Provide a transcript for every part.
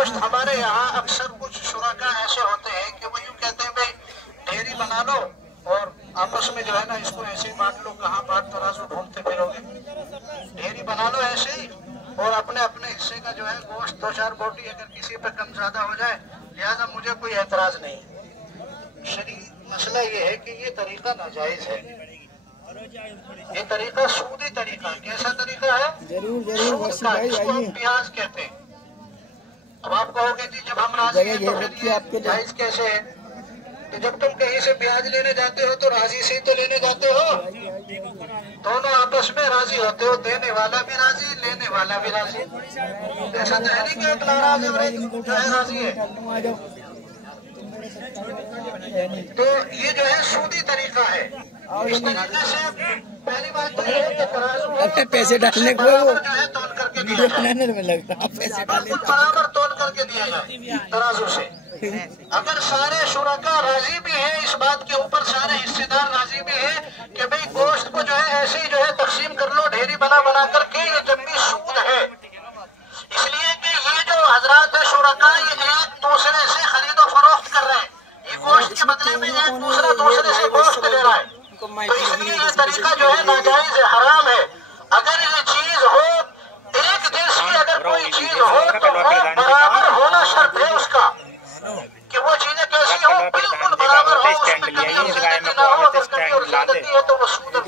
گوشت ہمارے یہاں اکثر کچھ شرکا ایسے ہوتے ہیں کہ وہ یوں کہتے ہیں بھائی ڈھیری بنا لو اور آپس میں جو ہے نا اس کو ایسے ہی بانٹ لو، کہاں بات ترازو ڈھونڈتے پھرو گے، ڈھیری بنا لو ایسے ہی اور اپنے اپنے حصے کا جو ہے گوشت 2-4 بوٹی اگر کسی پہ کم زیادہ ہو جائے، لہٰذا مجھے کوئی اعتراض نہیں۔ شرعی مسئلہ یہ ہے کہ یہ طریقہ ناجائز ہے، یہ طریقہ سودی طریقہ ہے۔ کیسا طریقہ ہے؟ سود کا، جس کو ہم پیاز کہتے ہیں۔ اب آپ کہو گے جی جب ہم راضی ہیں تو پھر یہ جائز کیسے ہے؟ تو جب تم کہیں سے پیاز لینے جاتے ہو تو راضی سے ہی تو لینے جاتے ہو، دونوں آپس میں راضی ہوتے ہو، دینے والا بھی راضی، لینے والا بھی راضی۔ ایسا تو ہے نہیں کہ ایک ناراض ہے اور ایک جو ہے راضی ہے۔ تو یہ جو ہے سودی طریقہ ہے۔ اس طریقے سے پہلی بات تو یہ ہے کہ ترازو پیسے ڈالنے کو جو ہے تول کر کے دیا جائے، میں لگتا پیسے بالکل برابر تول کر کے دیا جائے ترازو سے۔ اگر سارے شرکا راضی بھی ہیں اس بات کے اوپر، سارے حصے دار راضی بھی ہیں کہ بھئی گوشت کو جو ہے ایسے ہی جو ہے تقسیم کر لو ڈھیری بنا بنا کر کے، یہ جب بھی سود ہے، اس لیے کہ یہ جو حضرات شرکا یہ ایک دوسرے سے خرید و فروخت کر رہے ہیں، یہ گوشت کے بدلے میں ایک دوسرا دوسرے سے گوشت لے رہا ہے، تو اس لیے یہ طریقہ جو ہے ناجائز ہے، حرام ہے۔ اگر یہ چیز ہو ایک جنس کی، اگر کوئی چیز ہو تو وہ برابر ہونا شرط ہے اس کا، کہ وہ چیزیں کیسی ہو، بالکل برابر ہو، اس میں کمی اور زیادتی نہ ہو، اگر کمی اور زیادتی ہے تو وہ سود ہے۔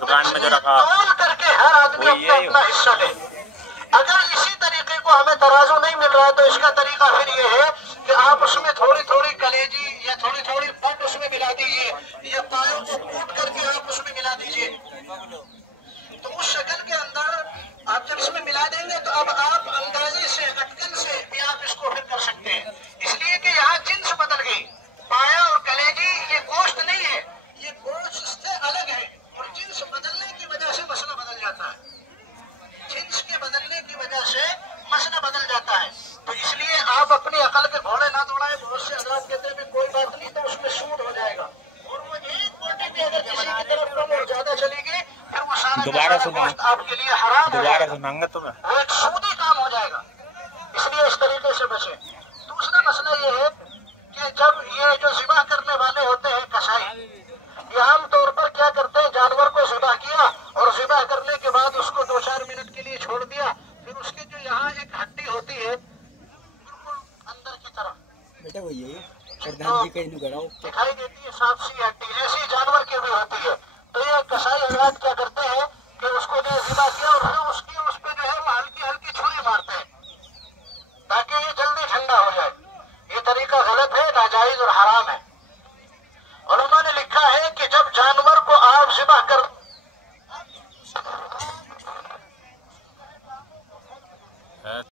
دکان میں جو رکھا تول کر کے ہر آدمی اپنا اپنا حصہ لے۔ اگر اسی طریقے کو ہمیں ترازو نہیں مل رہا تو اس کا طریقہ پھر یہ ہے کہ آپ اس میں تھوڑی تھوڑی کلیجی یا تھوڑی تھوڑی بٹ اس میں ملا دیجیے، یا پایوں کو کوٹ کر کے آپ اس میں ملا دیجیے، تو اس شکل کے اندر آپ جب اس میں ملا دیں گے تو اب آپ اندازے سے، اٹکن سے بھی آپ اس کو پھر کر سکتے ہیں، اس لیے کہ یہاں جنس بدل گئی۔ پایا اور کلیجی یہ گوشت نہیں ہے، یہ گوشت سے الگ ہے، اور جنس بدلنے کی وجہ سے مسئلہ بدل جاتا ہے، جنس کے بدلنے کی وجہ سے مسئلہ بدل جاتا ہے۔ تو اس لیے آپ اپنی عقل کے گھوڑے نہ دوڑائیں۔ بہت سے حضرات کہتے ہیں کہ کوئی بات نہیں تو اس میں سود ہو جائے گا، اور وہ ایک بوٹی بھی اگر کسی کی طرف کم اور زیادہ چلے گی پھر وہ سارا گوشت آپ کے لیے حرام ہو جائے گا، وہ ایک سودی کام ہو جائے گا۔ اس لیے اس طریقے سے بچیں۔ دوسرا مسئلہ یہ ہے کہ جب یہ جو ذبح کرنے والے ہوتے ہیں کسائی، یہ عام طور پر کیا کرتے ہیں، جانور کو ذبح کیا اور ذبح کرنے کے بعد اس کو 2-4 منٹ کے لیے چھوڑ دیا، پھر اس کے جو یہاں ایک ہڈی ہوتی ہے بالکل اندر کی طرف دکھائی دیتی ہے، صاف سی ہڈی، ایسی جانور کی بھی ہوتی ہے، تو یہ کسائی حضرات کیا کرتے ہیں کہ اس کو جو ذبح کیا اور پھر اس